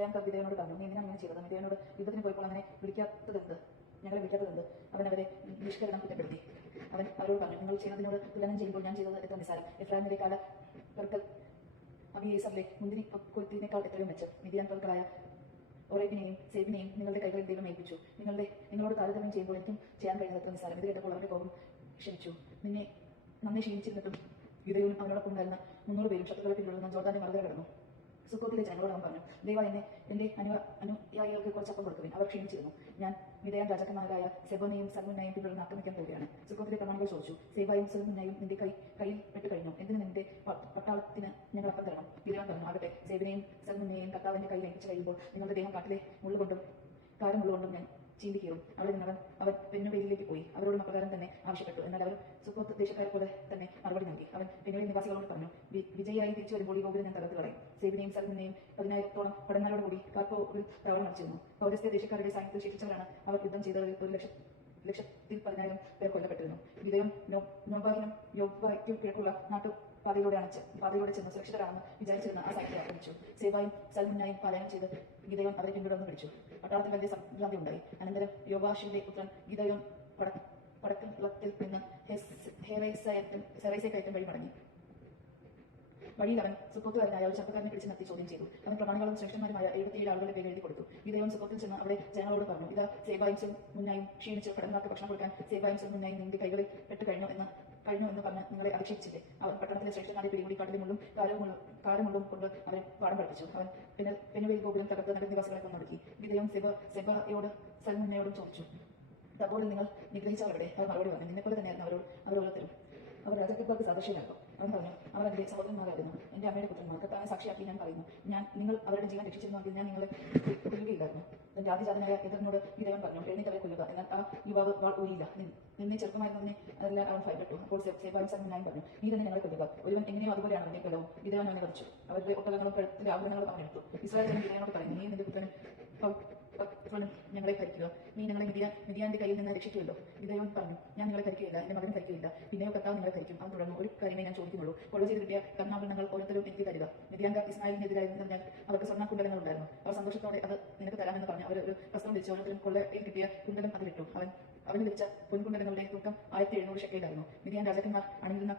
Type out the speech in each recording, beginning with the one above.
ശ്രേയാങ്ക വിധേയനോട് പറഞ്ഞു, നീ എന്തിനാണ് അങ്ങനെ ചെയ്തത്? വിധേയനോട് യുദ്ധത്തിന് പോയപ്പോൾ അങ്ങനെ ഞങ്ങളെ വിളിക്കാത്തതെന്ത്? അവൻ അവരെ നിഷ്കരണം കുറ്റപ്പെടുത്തി. അവൻ അവരോട് പറഞ്ഞു, നിങ്ങൾ ചെയ്യുന്നതിനോട് തുലനം ചെയ്യുമ്പോൾ ഞാൻ ചെയ്തത് എത്ര നിസ്സാരം. എഫ്രായിമിന്റെ കാല പെറുക്കൽ അബിയേസറിലെ മുന്തിരി കൊയ്ത്തിനേക്കാൾ എത്രയോ മെച്ചം. മിദ്യാൻ പെറുക്കളായ ഒറേബിനെയും സേബിനെയും നിങ്ങളുടെ കൈകളിൽ ദൈവം ഏൽപ്പിച്ചു. നിങ്ങളോട് താരതമ്യം ചെയ്യുമ്പോൾ എനിക്കും ചെയ്യാൻ കഴിഞ്ഞത് എത്ര നിസ്സാരം. ഇത് കേട്ടപ്പോൾ അവരുടെ കോപം ക്ഷമിച്ചു. നന്നെ ക്ഷീണിച്ചിരുന്നിട്ടും ഗിദെയോനും അവനോടൊപ്പം ഉണ്ടായിരുന്ന 300 പേരും ശത്രുക്കളെ പിന്തുടർന്ന് ജോർദാന്റെ മറുകര കടന്നു. സുക്കോത്തിലെ ജനങ്ങളോട് അവൻ പറഞ്ഞു, ദൈവം എന്റെ അനുയായികൾക്ക് കുറച്ചപ്പം കൊടുക്കുവിൻ. അവർ ക്ഷീണിച്ചിരുന്നു. ഞാൻ മിദ്യാൻ രാജാക്കന്മാരായ സെബോനെയും സൽമുന്നയും പിന്തുടർന്ന് ആക്രമിക്കാൻ പോവുകയാണ്. സുക്കോത്തിലെ പ്രമാണികൾ ചോദിച്ചു, സേബായും സൽമുന്നയും നിന്റെ കയ്യിൽ പെട്ടുകഴിഞ്ഞു. എന്തിന് നിന്റെ പട്ടാളത്തിന് ഞങ്ങൾ അപ്പം തരണം? ഗിദെയോൻ പറഞ്ഞു, ആകട്ടെ, സേബിനെയും സൽമുന്നയെയും കർത്താവിന്റെ കയ്യിൽ ഏൽപ്പിച്ചു കഴിയുമ്പോൾ നിങ്ങളുടെ ദേഹം കാട്ടിലെ മുള്ളുകൊണ്ടും കാരമുള്ളുകൊണ്ടും ഞാൻ ചീന്തിക്കീറും. അവിടെ നിന്നവൻ പെന്നുവേലിയിലേക്ക് പോയി അവരോടും അപ്രകാരം തന്നെ ആവശ്യപ്പെട്ടു. എന്നാൽ അവർ സുക്കോത്ത് ദേശക്കാരെ പോലെ തന്നെ മറുപടി നൽകി. അവൻ പെന്നുവേൽ നിവാസികളോട് പറഞ്ഞു, വിജയിയായി തിരിച്ചു വരുമ്പോൾ ഈ ഗോപുരം ഞാൻ തകർത്ത് കളയും. സേബിനെയും സൽമുന്നെയും 10,000-ഓളം പടന്മാരോടുകൂടി കാർപ്പോവിൽ താവളം അടച്ചിരുന്നു. പൗരസ്ത്യ ദേശക്കാരുടെ സാന്നിധ്യത്തിൽ ശേഷിച്ചവരാണ്. അവർ യുദ്ധം ചെയ്തവരിൽ 1,10,000 പേർ കൊല്ലപ്പെട്ടിരുന്നു. ഗിദെയോൻ നോബാഹിനും യോബ്ബയ്ക്കും കിഴക്കുള്ള പാതയിലൂടെ ചെന്ന് സുരക്ഷിതരാണെന്ന് വിചാരിച്ചിരുന്ന ആ സൈന്യത്തെ ആക്രമിച്ചു. സേബായും സൽമുന്നായും പാലായനം ചെയ്ത് ഗിദെയോൻ അവരെ പിന്തുടർന്ന് പിടിച്ചു. പട്ടാളത്തിൽ വലിയ സംഭ്രാന്തി ഉണ്ടായി. അനന്തരം യോവാഷിന്റെ പുത്രൻ ഗിദെയോൻ പടക്കളത്തിൽ നിന്ന് സെറൈസേക്കയറ്റം വഴി മടങ്ങി. വഴിയിൽ അവൻ സുക്കോത്തുകാരനായ ഒരു ചർപ്പക്കാരനെ പിടിച്ച് നിർത്തി ചോദ്യം ചെയ്തു. അവൻ പ്രമാണികളും ശ്രേഷ്ഠന്മാരുമായ 77 ആളുകളുടെ പേര് എഴുതി കൊടുത്തു. ഗിദെയോൻ സുക്കോത്തിൽ ചെന്ന് അവിടെ ജനങ്ങളോട് പറഞ്ഞു, ഇതാ സേബായും സൽമുന്നായും ക്ഷീണിച്ച് കടന്മാർക്ക് ഭക്ഷണം കൊടുക്കാൻ സേബായും സൽമുന്നായും നിന്റെ കൈകളിൽ പെട്ട് കഴിഞ്ഞു എന്ന് പറഞ്ഞ് നിങ്ങളെ അപേക്ഷിച്ചില്ലേ? അവൻ പട്ടണത്തിലെ ശ്രേഷ്ഠന്മാരെ പിടികൂടി കാട്ടിലെ മുള്ളും കാരമുള്ളും കൊണ്ട് അവരെ പാഠം പഠിപ്പിച്ചു. അവൻ പെനുവേൽ ഗോപുരം തകർത്ത് നഗരനിവാസികളെ കൊന്നൊടുക്കി. ഗിദെയോൻ സെബയോടും സൽമുന്നയോടും ചോദിച്ചു, തപോളിൽ നിങ്ങൾ നിഗ്രഹിച്ചവരുടെ? അവർ മറുപടി പറഞ്ഞു, നിന്നെപ്പോലെ തന്നെയായിരുന്നു അവരോരോരുത്തരും. അവർ രാജാക്കന്മാർക്ക് സദൃശ്യരാകും. അവൻ പറഞ്ഞു, അവർ എന്റെ സഹോദരന്മാരായിരുന്നു, എന്റെ അമ്മയുടെ പുത്രന്മാർ. കർത്താവിനെ സാക്ഷിയാക്കി ഞാൻ പറയുന്നു, നിങ്ങൾ അവരുടെ ജീവൻ രക്ഷിച്ചിരുന്നുവെങ്കിൽ ഞാൻ നിങ്ങളെ കൊല്ലുകയില്ലായിരുന്നു. തന്റെ ആദ്യജാതനായ എതിർനോട് ഗിദെയോൻ പറഞ്ഞു, എഴുന്നേറ്റ് കൊല്ലുക. എന്നാൽ ആ യുവാവ് വാൾ ഊരിയില്ല. നിന്നെ ചെറുപ്പമായിരുന്നതിനെ അതെല്ലാം അവൻ ഭയപ്പെട്ടു. അപ്പോൾ സേബായും സൽമുന്നായും പറഞ്ഞു, നീ തന്നെ ഞങ്ങളെ കൊല്ലുക. ഒരുവൻ എങ്ങനെയോ അതുപോലെയാണ് അവന്റെ കൊല്ലവും. ഗിദെയോൻ അവനെ വധിച്ചു. അവരുടെ ഒട്ടകങ്ങളും കഴുത്തിലെ ആഭരണങ്ങളും അവനെടുത്തു. ഇസ്രായേൽ ജനം ഗിദെയോനോട് പറഞ്ഞു, നീ നിന്റെ പുത്രനും ഞങ്ങളെ ഭരിക്കുക. നീ ഞങ്ങളെ മിദ്യാന്റെ കയ്യിൽ നിന്ന് രക്ഷിക്കുമല്ലോ. ഗിദെയോൻ പറഞ്ഞു, ഞാൻ നിങ്ങളെ ഭരിക്കുകയില്ല, എന്റെ മകൻ ഭരിക്കുകയില്ല, പിന്നെയോ കർത്താവ് നിങ്ങളെ ഭരിക്കും. അവൻ തുടർന്നു, ഒരു കാര്യമേ ഞാൻ ചോദിക്കുന്നുള്ളൂ. കൊള്ള ചെയ്ത് കിട്ടിയ കർണാഭരണങ്ങൾ ഓരോരുത്തരും എനിക്ക് തരിക. മിദ്യാൻകാർ ഇസ്മായിലിനെതിരായിരുന്നതിനാൽ അവർക്ക് സ്വർണ്ണക്കുണ്ടലങ്ങൾ ഉണ്ടായിരുന്നു. അവർ സന്തോഷത്തോടെ അത് നിനക്ക് തരാമെന്ന് പറഞ്ഞു അവർ ഒരു വസ്ത്രം ധരിച്ച് ഓരോരുത്തരും കൊള്ളയിൽ കിട്ടിയ കുണ്ടലം അതിലിട്ടു. അവന് ലഭിച്ച പൊൻകുണ്ടലങ്ങളുടെ തൂക്കം 1700 ഷെക്കയിലായിരുന്നു. മിദ്യാൻ രാജാക്കന്മാർ അണിഞ്ഞിരുന്ന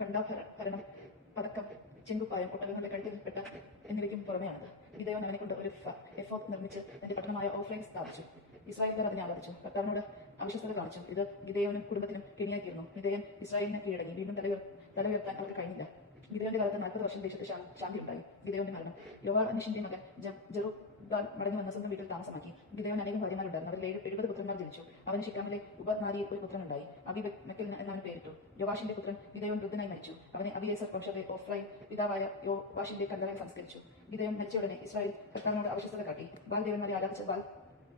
കണ്ഠാഭരണം, പതക്കം, ചെങ്കുപ്പായം, ഒട്ടകങ്ങളുടെ കഴുത്തിൽപ്പെട്ട എന്നിവയ്ക്കും പുറമെയാണത്. ഗിദെയോൻ അവനെ കൊണ്ട് ഒരു എഫോദ് നിർമ്മിച്ച് തന്റെ പട്ടണമായ ഓഫ്രയിൽ സ്ഥാപിച്ചു. ഇസ്രായേൽക്കാർ അതിനെ ആരാധിച്ചു. കർത്താവിനോട് അവിശ്വസ്തത കാണിച്ചു. ഇത് ഗിദെയോനും കുടുംബത്തിനും കെണിയാക്കിയിരുന്നു. ഗിദെയോൻ ഇസ്രായേലിനെ കീഴടങ്ങി. വീണ്ടും തല ഉയർത്താൻ അവർക്ക് കഴിഞ്ഞില്ല. ഗിദെയോന്റെ കാലത്ത് 40 വർഷം ദേശത്ത് ശാന്തി ഉണ്ടായി. ഗിദെയോന്റെ മരണം. യോവാഷിന്റെ മകൻ ജെറുബ്ബാൽ മടങ്ങി വന്ന സ്വന്തം വീട്ടിൽ താമസമാക്കി. ഗിദെയോൻ അനേകം ഭാര്യമാരുണ്ടായിരുന്നു. അവരിൽ 70 പുത്രന്മാർ ജനിച്ചു. അവന് ശിക്കാമിലെ ഉപനാരിയിൽ ഒരു പുത്രനുണ്ടായി. അബിമെക്കെൽ എന്നാണ് പേരിട്ടു. യോവാഷിന്റെ പുത്രൻ ഗിദെയോൻ വൃദ്ധനായി മരിച്ചു. അവനെ അബിയേസർ വംശത്തിലെ ഓഫ്രയിൽ പിതാവായ യോവാഷിന്റെ കല്ലറയിൽ സംസ്കരിച്ചു. ഗിദെയോൻ മരിച്ച ഉടനെ ഇസ്രായേൽ കർത്താവിനോട് അവിശ്വസ്തത കാട്ടി. ബാൽ ദേവന്മാരെ ആരാധിച്ച ബാൽ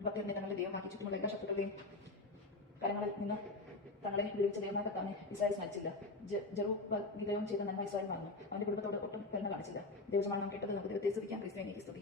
ഭക്തരുടെ തങ്ങളുടെ ദൈവമാക്കി ചുറ്റുമുള്ള എല്ലാ ശത്രുക്കളുടെയും കരങ്ങളിൽ നിന്ന് തങ്ങളെ വിളിച്ച ദൈവമായ കർത്താവിനെ ഇസ്രായേൽ സ്മരിച്ചില്ല. ജെറുബ്ബാൽ ഗിദെയോൻ ചെയ്ത നന്മ ഇസ്രായേൽ മറന്നു. അവന്റെ കുടുംബത്തോട് ഒട്ടും കരുണ കാണിച്ചില്ല. ദൈവസമാധാനം കേട്ടത് നമുക്ക് ദൈവത്തെ സ്തുതിക്കാം. ക്രിസ്തുവിനെ സ്തുതി.